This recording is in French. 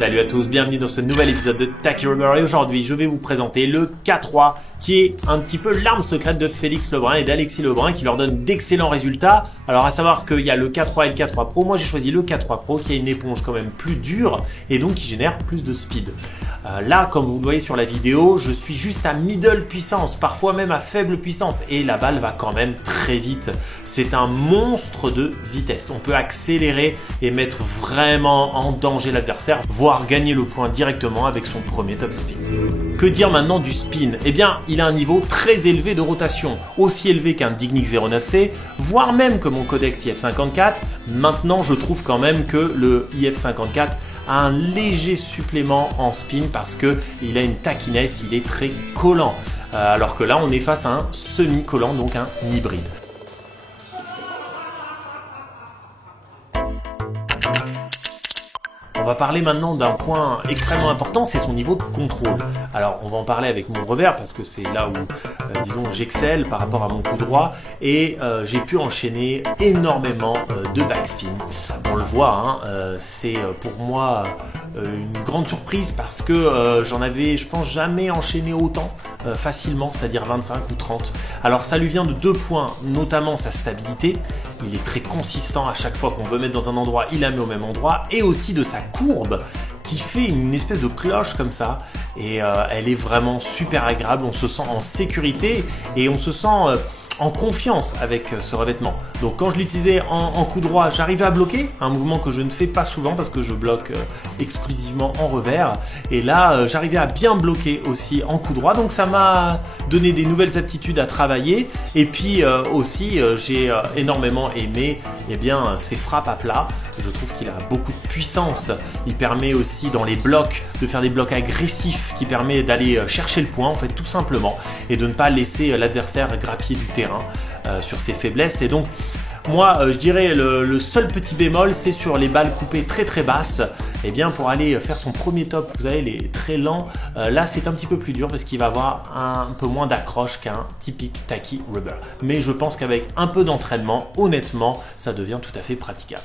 Salut à tous, bienvenue dans ce nouvel épisode de Tacky Rubber et aujourd'hui je vais vous présenter le K3 qui est un petit peu l'arme secrète de Félix Lebrun et d'Alexis Lebrun qui leur donne d'excellents résultats. Alors à savoir qu'il y a le K3 et le K3 Pro, moi j'ai choisi le K3 Pro qui a une éponge quand même plus dure et donc qui génère plus de speed. Là, comme vous le voyez sur la vidéo, je suis juste à middle puissance, parfois même à faible puissance et la balle va quand même très vite. C'est un monstre de vitesse. On peut accélérer et mettre vraiment en danger l'adversaire, voire gagner le point directement avec son premier top spin. Que dire maintenant du spin? Eh bien, il a un niveau très élevé de rotation, aussi élevé qu'un Dignic 09C, voire même que mon Codex IF54. Maintenant, je trouve quand même que le IF54 a un léger supplément en spin parce qu'il a une tackiness, il est très collant. Alors que là, on est face à un semi-collant, donc un hybride. On va parler maintenant d'un point extrêmement important, c'est son niveau de contrôle. Alors on va en parler avec mon revers parce que c'est là où, disons, j'excelle par rapport à mon coup droit et j'ai pu enchaîner énormément de backspin. On le voit, hein, c'est pour moi une grande surprise parce que j'en avais, je pense, jamais enchaîné autant facilement, c'est-à-dire 25 ou 30. Alors ça lui vient de deux points, notamment sa stabilité. Il est très consistant à chaque fois qu'on veut mettre dans un endroit, il la met au même endroit, et aussi de sa courbe qui fait une espèce de cloche comme ça et elle est vraiment super agréable, on se sent en sécurité et on se sent en confiance avec ce revêtement. Donc quand je l'utilisais en coup droit, j'arrivais à bloquer, un mouvement que je ne fais pas souvent parce que je bloque exclusivement en revers. Et là, j'arrivais à bien bloquer aussi en coup droit. Donc ça m'a donné des nouvelles aptitudes à travailler. Et puis aussi, j'ai énormément aimé ses frappes à plat. Je trouve qu'il a beaucoup de puissance. Il permet aussi dans les blocs de faire des blocs agressifs qui permet d'aller chercher le point en fait tout simplement et de ne pas laisser l'adversaire grappiller du terrain sur ses faiblesses. Et donc moi je dirais le seul petit bémol c'est sur les balles coupées très basses. Et bien pour aller faire son premier top, vous avez les très lents, là c'est un petit peu plus dur parce qu'il va avoir un peu moins d'accroche qu'un typique Tacky Rubber. Mais je pense qu'avec un peu d'entraînement, honnêtement, ça devient tout à fait praticable.